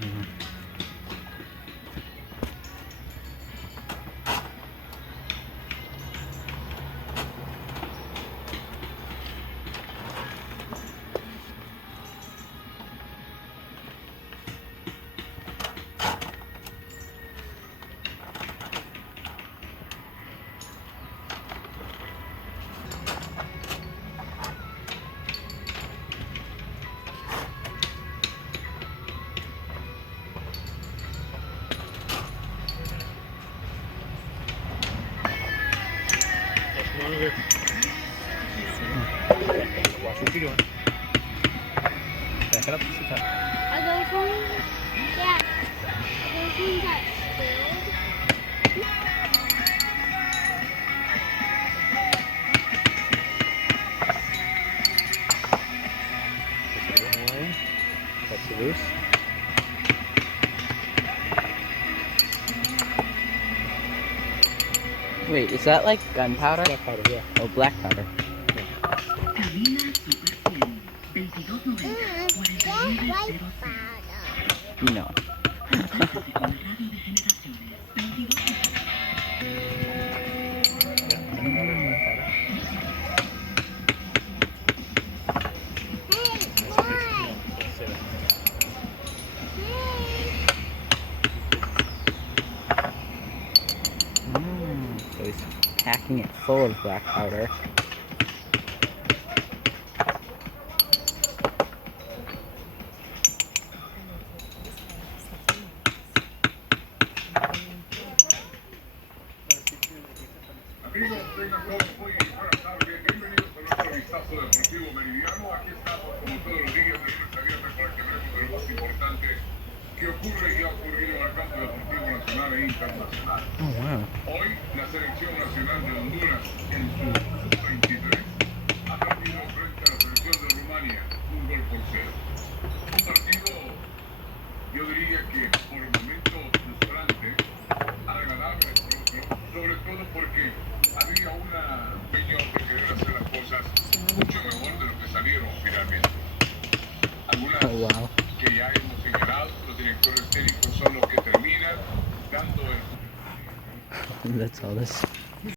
Mhm. Watch what you're doing. Back it up just a touch. Are those ones? Yeah. Are those ones that spilled? Just a little more in. Touch it loose. Wait, is that like gunpowder? Black powder, yeah. Oh, black powder. No. Yeah, gunpowder, black powder. That's what makes it come on. Let's say that. So he's packing it full of black powder. Amigos, tengan todos muy buenas tardes. Bienvenidos a nuestro vistazo deportivo meridiano. Aquí estamos como todos los días de lunes a viernes para que veamos de lo más importante que ocurre y ha ocurrido en el campo deportivo nacional e internacional. Oh, wow. Hoy la selección nacional de Honduras en su sub-23 ha perdido frente a la selección de Rumania 1-0. Un partido, yo diría que por el momento frustrante, agradable por otro, sobre todo porque había una opinión de querer hacer las cosas mucho mejor de lo que salieron finalmente. Algunas Oh, wow. que ya hemos señalado, los directores técnicos son los que terminan dando el... That's all this.